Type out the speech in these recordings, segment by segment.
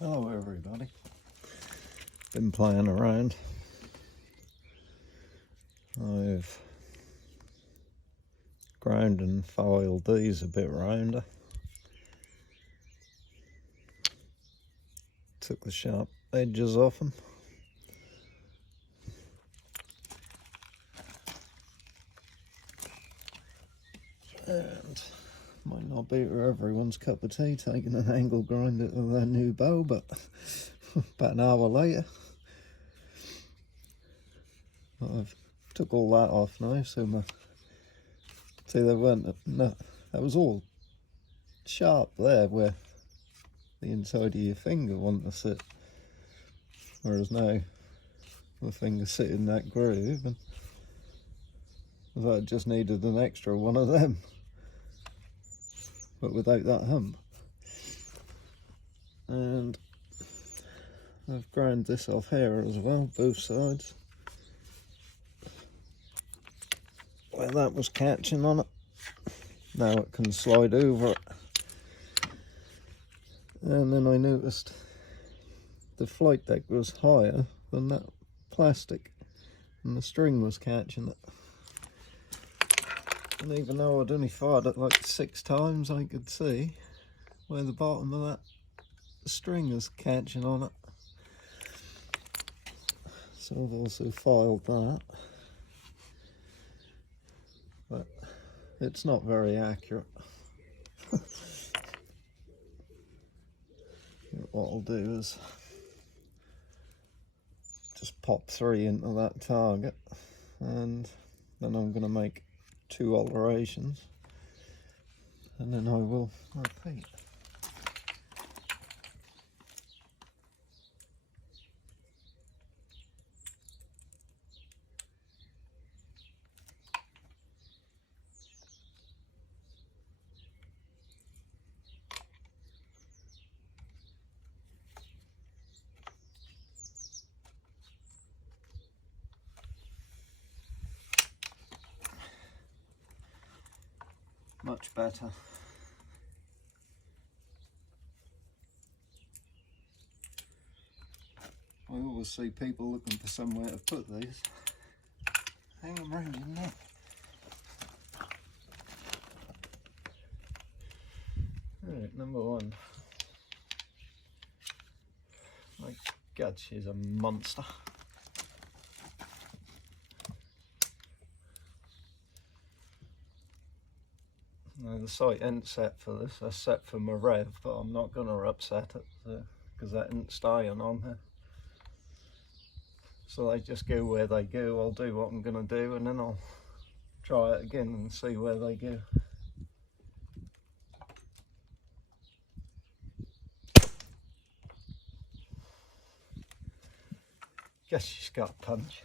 Hello everybody. Been playing around. I've ground and filed these a bit rounder. Took the sharp edges off them. And might not be for everyone's cup of tea taking an angle grinder to their new bow, but about an hour later I've took all that off now, so see, they weren't, no, that was all sharp there where the inside of your finger wanted to sit, whereas now the finger's sitting in that groove, and I thought I just needed an extra one of them, but without that hump. And I've ground this off here as well, both sides, where that was catching on it. Now it can slide over it. And then I noticed the flight deck was higher than that plastic, and the string was catching it. And even though I'd only fired it like 6 times, I could see where the bottom of that string is catching on it. So I've also filed that, but it's not very accurate. What I'll do is just pop 3 into that target, and then I'm going to make 2 alterations, and then I will repeat. Much better. I always see people looking for somewhere to put these. Hang them round your neck. Right, number 1. My God, she's a monster. Now the sight ain't set for this, that's set for my rev, but I'm not going to upset it because that ain't staying on here. So they just go where they go. I'll do what I'm going to do, and then I'll try it again and see where they go. Guess she's got a punch.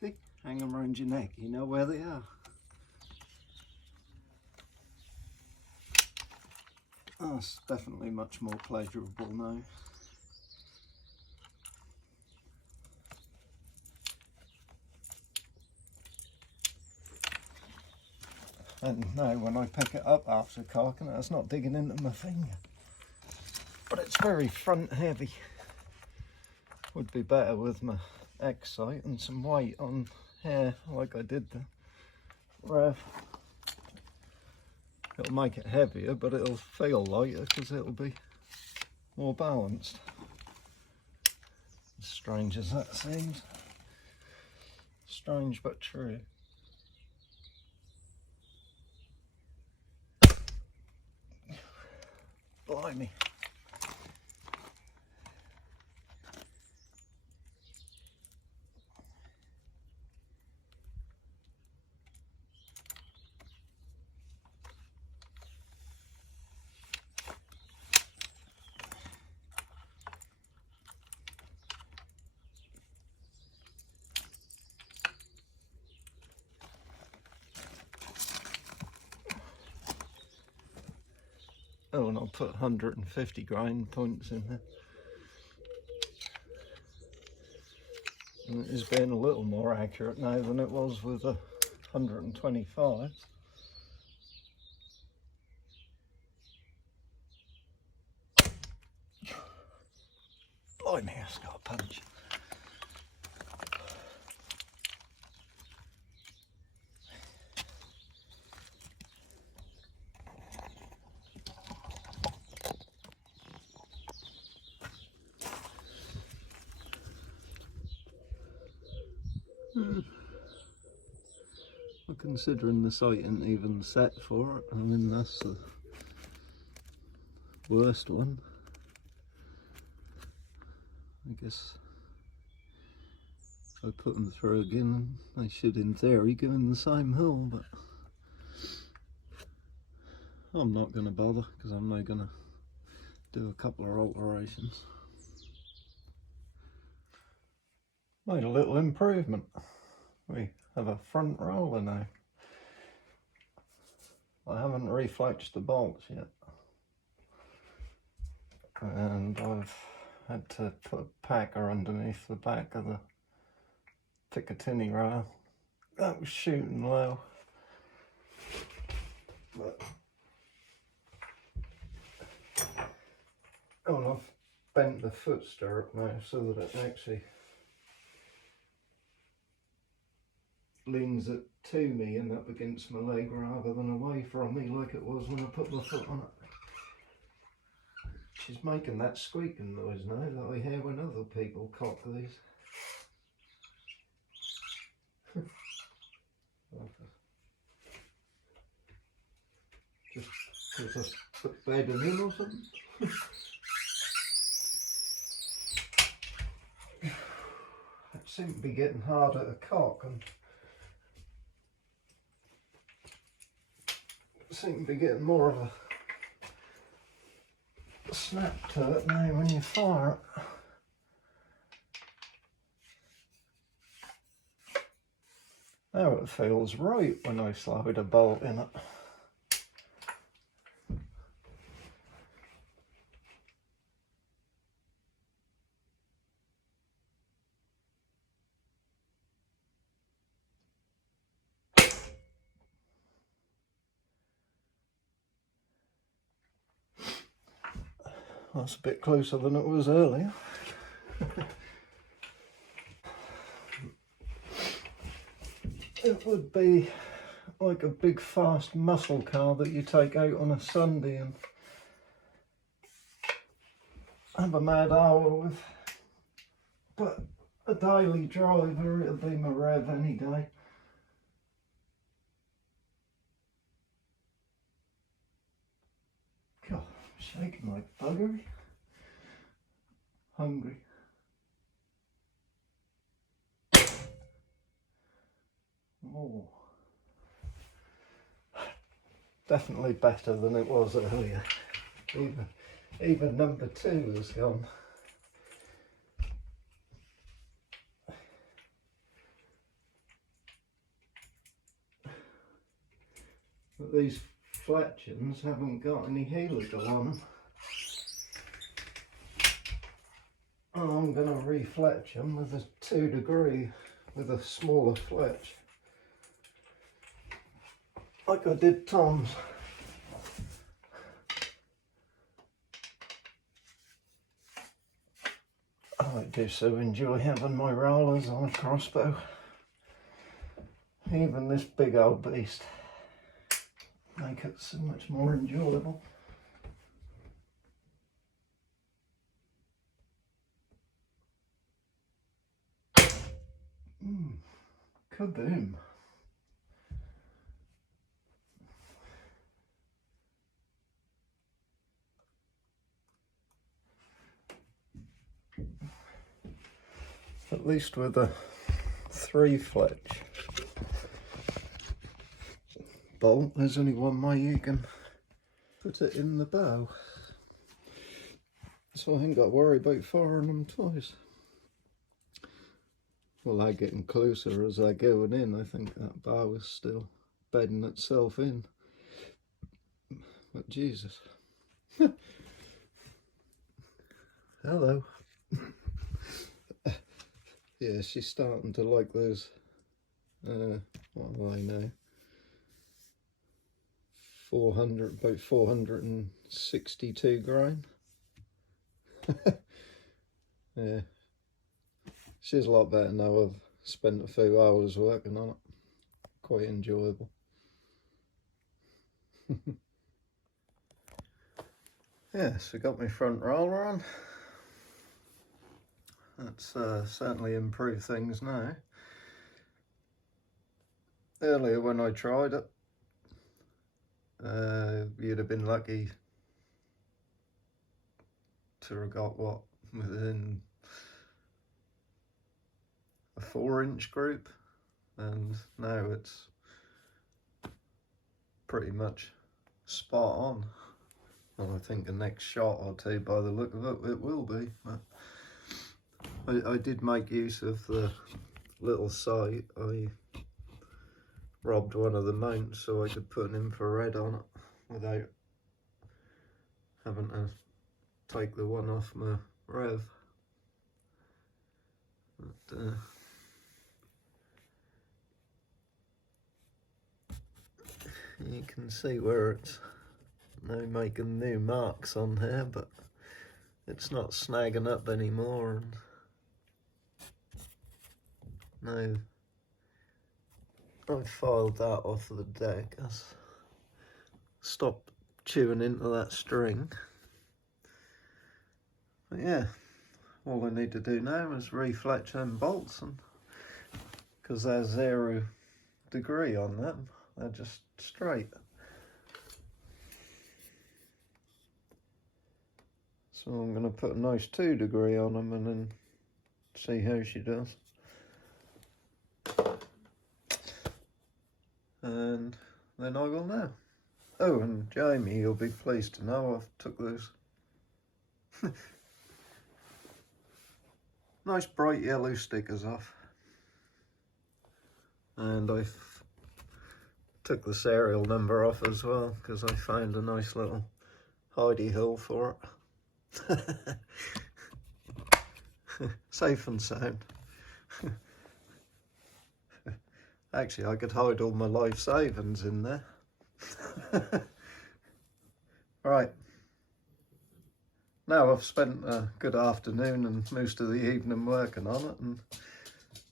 See, hang them around your neck, you know where they are. Oh, it's definitely much more pleasurable now. And now when I pick it up after cocking it, it's not digging into my finger. But it's very front heavy. Would be better with my X sight and some weight on here like I did the rev. It'll make it heavier, but it'll feel lighter because it'll be more balanced. As strange as that seems. Strange but true. Blimey. Oh, and I'll put 150 grind points in there. And it is being a little more accurate now than it was with the 125. Blimey, that's got a punch. Well, considering the site isn't even set for it, I mean that's the worst one. I guess if I put them through again, they should in theory go in the same hole, but I'm not going to bother because I'm now going to do a couple of alterations. Made a little improvement. We have a front roller now. I haven't refletched the bolts yet, and I've had to put a packer underneath the back of the Picatinny rail. That was shooting low, but I've bent the foot stirrup now so that it actually leans it to me and up against my leg rather than away from me like it was when I put my foot on it. She's making that squeaking noise now that I hear when other people cock these. Just because I put bedding in or something. It seemed to be getting harder to cock, and seem to be getting more of a snap to it now when you fire it. Now it feels right when I slide a bolt in it. That's a bit closer than it was earlier. It would be like a big fast muscle car that you take out on a Sunday and have a mad hour with. But a daily driver, it'll be my rev any day. God, I'm shaking like buggery. Hungry. Oh. Definitely better than it was earlier. Even number 2 is gone. But these fletchings haven't got any helical on them. I'm going to refletch them with a 2 degree with a smaller fletch, like I did Tom's. I do so enjoy having my rollers on a crossbow. Even this big old beast make it so much more enjoyable. Kaboom. At least with a 3 fletch bolt, there's only one way you can put it in the bow. So I ain't got to worry about firing them twice. Well, they're getting closer as they're going in. I think that bow is still bedding itself in. But Jesus. Hello. Yeah, she's starting to like those what do I know? about 462 grain. Yeah, she's a lot better now. I've spent a few hours working on it. Quite enjoyable. Yeah, so got my front roller on. That's certainly improved things now. Earlier when I tried it, you'd have been lucky to have got what, within a 4-inch group, and now it's pretty much spot on. Well, I think the next shot or two, by the look of it, it will be. But I did make use of the little sight. I robbed one of the mounts so I could put an infrared on it without having to take the one off my rev. But, you can see where it's now making new marks on here, but it's not snagging up anymore. And now I've filed that off of the deck. Stop chewing into that string. But yeah, all I need to do now is refletch them bolts, and because they're 0 degree on them, they're just straight. So I'm going to put a nice 2 degree on them and then see how she does. And then I will know. Oh, and Jamie, you'll be pleased to know I've took those nice bright yellow stickers off. And I took the serial number off as well, because I found a nice little hidey hole for it. Safe and sound. Actually, I could hide all my life savings in there. Right. Now I've spent a good afternoon and most of the evening working on it and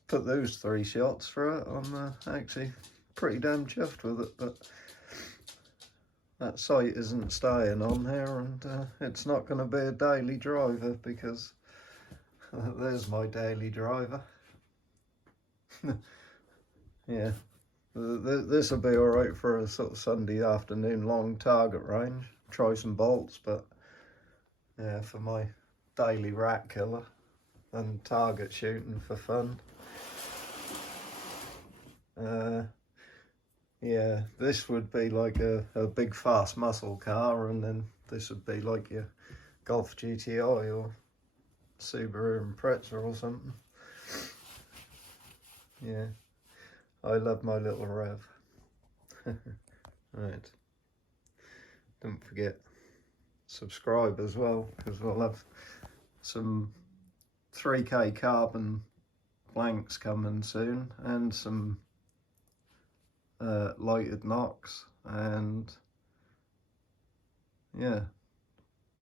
put those 3 shots through it. I'm actually pretty damn chuffed with it, but that sight isn't staying on here, and it's not going to be a daily driver, because there's my daily driver. Yeah, this will be alright for a sort of Sunday afternoon long target range. Try some bolts, but yeah, for my daily rat killer and target shooting for fun. Yeah, this would be like a big fast muscle car, and then this would be like your Golf GTI or Subaru Impreza or something. Yeah, I love my little rev. Right, don't forget, subscribe as well, because we'll have some 3K carbon blanks coming soon, and some lighted knocks, and yeah,